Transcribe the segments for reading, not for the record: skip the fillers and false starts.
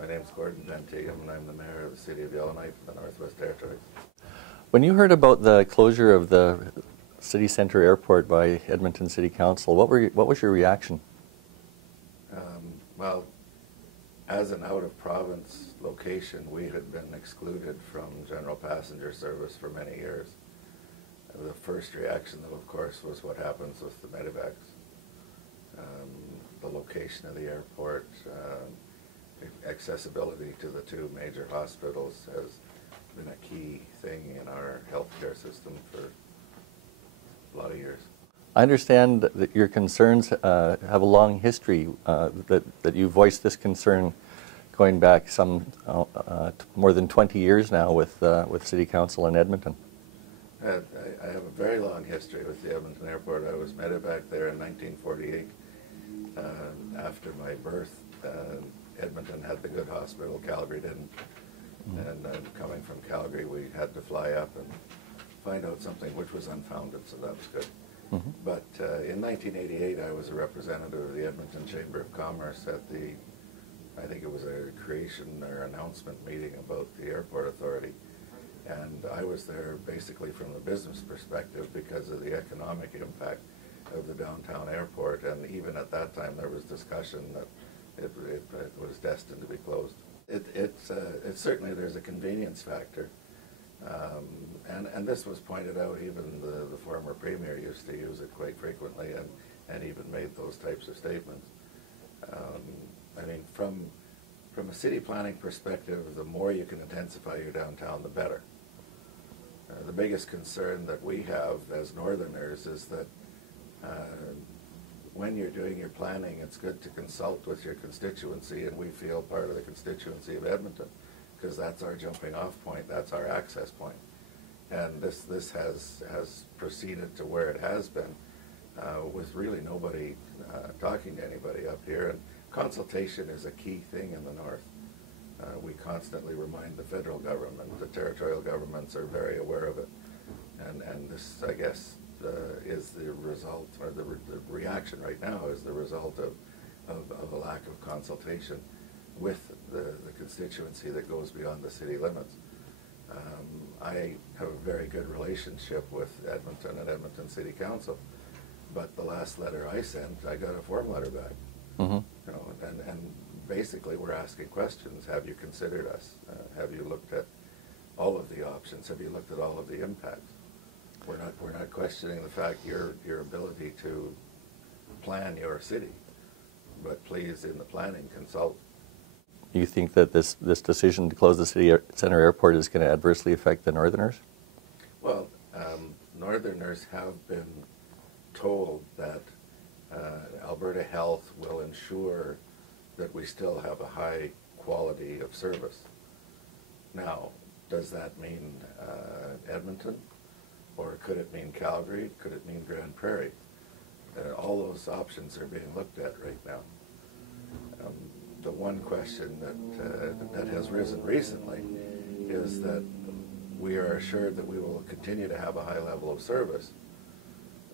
My name's Gordon Van Tighem, and I'm the mayor of the City of Yellowknife in the Northwest Territories. When you heard about the closure of the city centre airport by Edmonton City Council, what was your reaction? Well, as an out-of-province location, we had been excluded from general passenger service for many years. The first reaction, though, of course, was what happens with the medevacs. The location of the airport, accessibility to the two major hospitals has been a key thing in our healthcare system for a lot of years. I understand that your concerns have a long history, that you voiced this concern going back some more than 20 years now with City Council in Edmonton. I have a very long history with the Edmonton Airport. I was medevac there in 1948. After my birth, Edmonton had the good hospital, Calgary didn't. And coming from Calgary, we had to fly up and find out something which was unfounded, so that was good. But in 1988, I was a representative of the Edmonton Chamber of Commerce at the, I think it was a creation or announcement meeting about the airport authority. And I was there basically from the business perspective because of the economic impact of the downtown airport. And even at that time, there was discussion that it was destined to be closed. It's certainly, there's a convenience factor. And this was pointed out, even the former premier used to use it quite frequently and even made those types of statements. I mean, from a city planning perspective, the more you can intensify your downtown, the better. The biggest concern that we have as northerners is that when you're doing your planning, it's good to consult with your constituency, and we feel part of the constituency of Edmonton, because that's our jumping off point, that's our access point. And this has proceeded to where it has been, with really nobody talking to anybody up here. And consultation is a key thing in the north. We constantly remind the federal government, the territorial governments are very aware of it. And this, I guess, is the result, or the reaction right now is the result of a lack of consultation with the constituency that goes beyond the city limits. I have a very good relationship with Edmonton and Edmonton City Council, but the last letter I sent, I got a form letter back. You know, and basically we're asking questions. Have you considered us? Have you looked at all of the options? Have you looked at all of the impacts? We're not questioning the fact your ability to plan your city, but please, in the planning, consult. You think that this decision to close the city centre airport is going to adversely affect the northerners? Well, northerners have been told that Alberta Health will ensure that we still have a high quality of service. Now, does that mean Edmonton? Or could it mean Calgary? Could it mean Grand Prairie? All those options are being looked at right now. The one question that has risen recently is that we are assured that we will continue to have a high level of service,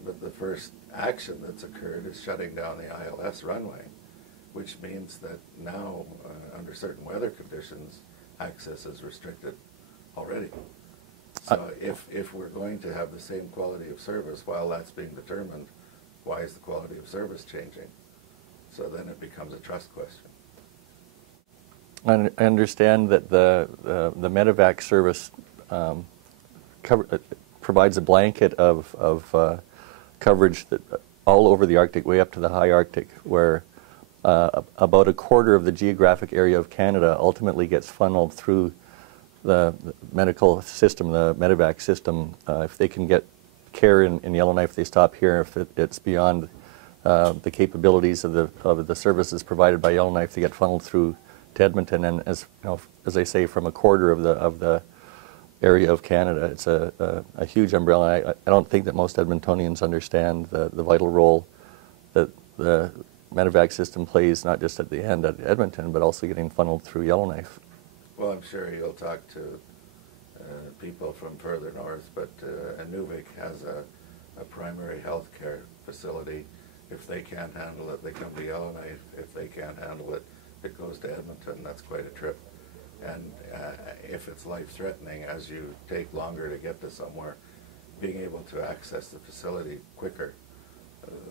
but the first action that's occurred is shutting down the ILS runway, which means that now, under certain weather conditions, access is restricted already. So if we're going to have the same quality of service while that's being determined, why is the quality of service changing? So then it becomes a trust question. I understand that the medevac service provides a blanket of coverage that all over the Arctic, way up to the high Arctic, where about a quarter of the geographic area of Canada ultimately gets funneled through the medical system, the medevac system. If they can get care in Yellowknife, they stop here. If it's beyond the capabilities of the services provided by Yellowknife, they get funneled through to Edmonton. And as you know, as I say, from a quarter of the area of Canada, it's a huge umbrella. I don't think that most Edmontonians understand the vital role that the medevac system plays, not just at the end at Edmonton, but also getting funneled through Yellowknife. Well, I'm sure you'll talk to people from further north, but Inuvik has a primary health care facility. If they can't handle it, they come to Yellowknife. If they can't handle it, it goes to Edmonton, that's quite a trip. And if it's life-threatening, as you take longer to get to somewhere, being able to access the facility quicker,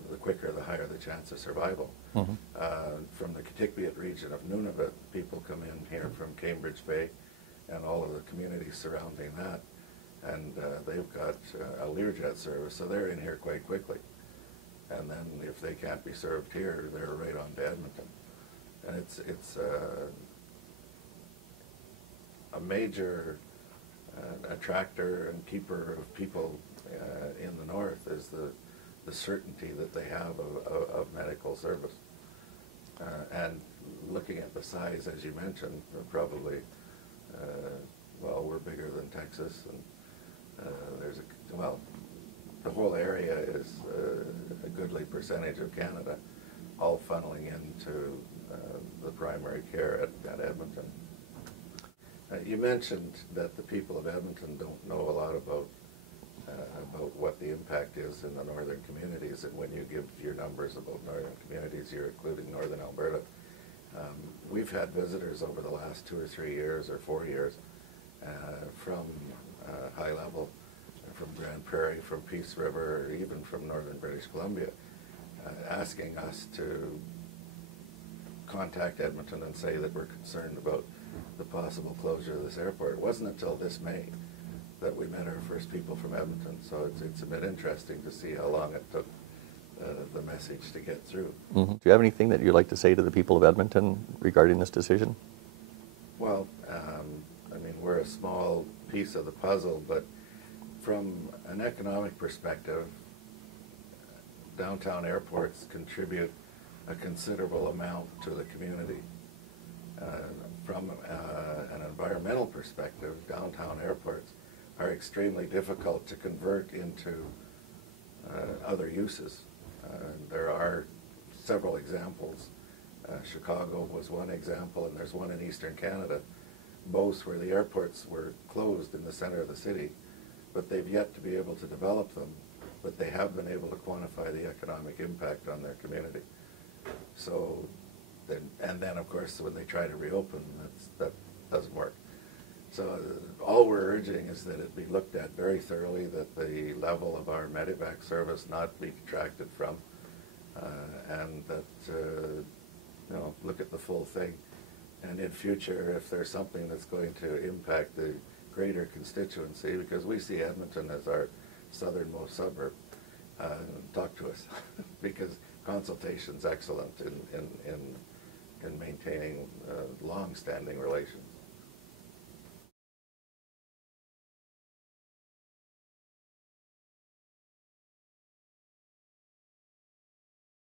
the quicker, the higher the chance of survival. From the Kitikmeot region of Nunavut, people come in here from Cambridge Bay and all of the communities surrounding that, and they've got a Learjet service, so they're in here quite quickly. And then if they can't be served here, they're right on to Edmonton. And it's a major attractor and keeper of people in the north is the certainty that they have of medical service. And looking at the size, as you mentioned, probably, well, we're bigger than Texas, and the whole area is a goodly percentage of Canada, all funneling into the primary care at Edmonton. You mentioned that the people of Edmonton don't know a lot about what the impact is in the northern communities, and when you give your numbers about northern communities, you're including northern Alberta. We've had visitors over the last 2 or 3 years or 4 years from high level, from Grand Prairie, from Peace River, or even from northern British Columbia, asking us to contact Edmonton and say that we're concerned about the possible closure of this airport. It wasn't until this May that we met our first people from Edmonton, so it's a bit interesting to see how long it took the message to get through. Do you have anything that you'd like to say to the people of Edmonton regarding this decision? Well, I mean, we're a small piece of the puzzle, but from an economic perspective, downtown airports contribute a considerable amount to the community. From an environmental perspective, downtown airports are extremely difficult to convert into other uses. There are several examples. Chicago was one example, and there's one in Eastern Canada, both where the airports were closed in the center of the city, but they've yet to be able to develop them, but they have been able to quantify the economic impact on their community. So, and then of course when they try to reopen, that doesn't work. So all we're urging is that it be looked at very thoroughly, that the level of our medevac service not be contracted from, and that, look at the full thing. And in future, if there's something that's going to impact the greater constituency, because we see Edmonton as our southernmost suburb, talk to us, because consultation's excellent in maintaining long-standing relations.